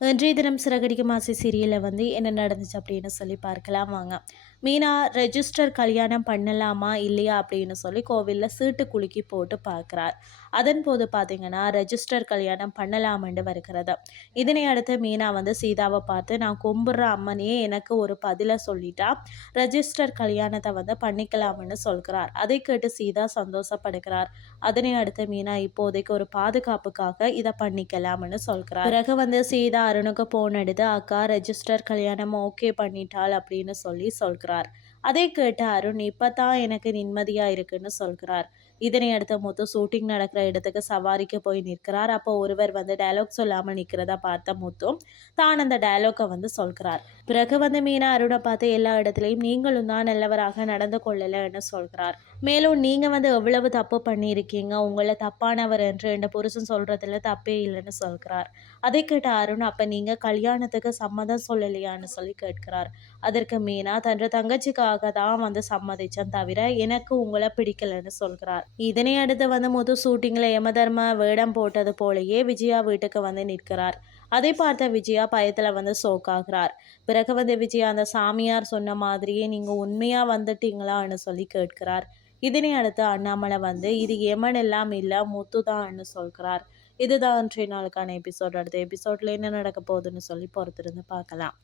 இன்றைய தினம் சிறகடிக்க மாசி சீரியலில் வந்து என்ன நடந்துச்சு அப்படின்னு சொல்லி பார்க்கலாம். வாங்க. மீனா ரெஜிஸ்டர் கல்யாணம் பண்ணலாமா இல்லையா அப்படின்னு சொல்லி கோவிலில் சீட்டு குலுக்கி போட்டு பார்க்குறார். அதன் போது பார்த்தீங்கன்னா ரெஜிஸ்டர் கல்யாணம் பண்ணலாம்னு வருகிறது. இதனை அடுத்து மீனா வந்து சீதாவை பார்த்து நான் கும்பிட்ற அம்மனையே எனக்கு ஒரு பதிலை சொல்லிட்டா ரெஜிஸ்டர் கல்யாணத்தை வந்து பண்ணிக்கலாம்னு சொல்கிறார். அதை கேட்டு சீதா சந்தோஷப்படுகிறார். அதனை அடுத்து மீனா இப்போதைக்கு ஒரு பாதுகாப்புக்காக இதை பண்ணிக்கலாம்னு சொல்கிறார். பிறகு வந்து சீதா அருணுக்கு போன் எடுத்து அக்கா ரெஜிஸ்டர் கல்யாணம் ஓகே பண்ணிட்டாள் அப்படின்னு சொல்லி சொல்கிறார் அதை கேட்ட அருண் இப்போ தான் எனக்கு நிம்மதியாக இருக்குன்னு சொல்கிறார். இதனை அடுத்த முத்து ஷூட்டிங் நடக்கிற இடத்துக்கு சவாரிக்கு போய் நிற்கிறார். அப்போ ஒருவர் வந்து டைலாக் சொல்லாமல் நிற்கிறதா பார்த்த முத்தும் தான் அந்த டைலாக்கை வந்து சொல்கிறார். பிறகு வந்து மீனா அருணை பார்த்து எல்லா இடத்துலையும் நீங்களும் தான் நல்லவராக நடந்து கொள்ளலைன்னு சொல்கிறார். மேலும் நீங்கள் வந்து எவ்வளவு தப்பு பண்ணியிருக்கீங்க? உங்களை தப்பானவர் என்று என் புருஷன் சொல்கிறதுல தப்பே இல்லைன்னு சொல்கிறார். அதை கேட்ட அருண் அப்போ நீங்கள் கல்யாணத்துக்கு சம்மதம் சொல்லலையான்னு சொல்லி கேட்கிறார். அதற்கு மீனா தன்று தங்கச்சிக்காக தான் வந்து சம்மதிச்சேன் தவிர எனக்கு உங்களை பிடிக்கலன்னு சொல்கிறார். இதனை அடுத்து வந்து முது ஷூட்டிங்கில் யமதர்ம வேடம் போட்டது போலயே விஜயா வீட்டுக்கு வந்து நிற்கிறார். அதை பார்த்த விஜயா பயத்தில் வந்து சோக்காகிறார் பிறகு வந்து விஜயா அந்த சாமியார் சொன்ன மாதிரியே நீங்கள் உண்மையாக வந்துட்டீங்களான்னு சொல்லி கேட்கிறார். இதனை அடுத்து அண்ணாமலை வந்து இது எமன் எல்லாம் இல்லை முத்து தான்னு சொல்கிறார். இதுதான் அன்றைய நாளுக்கான எபிசோட் அடுத்த எபிசோட்ல என்ன நடக்க போகுதுன்னு சொல்லி பொறுத்திருந்து பார்க்கலாம்.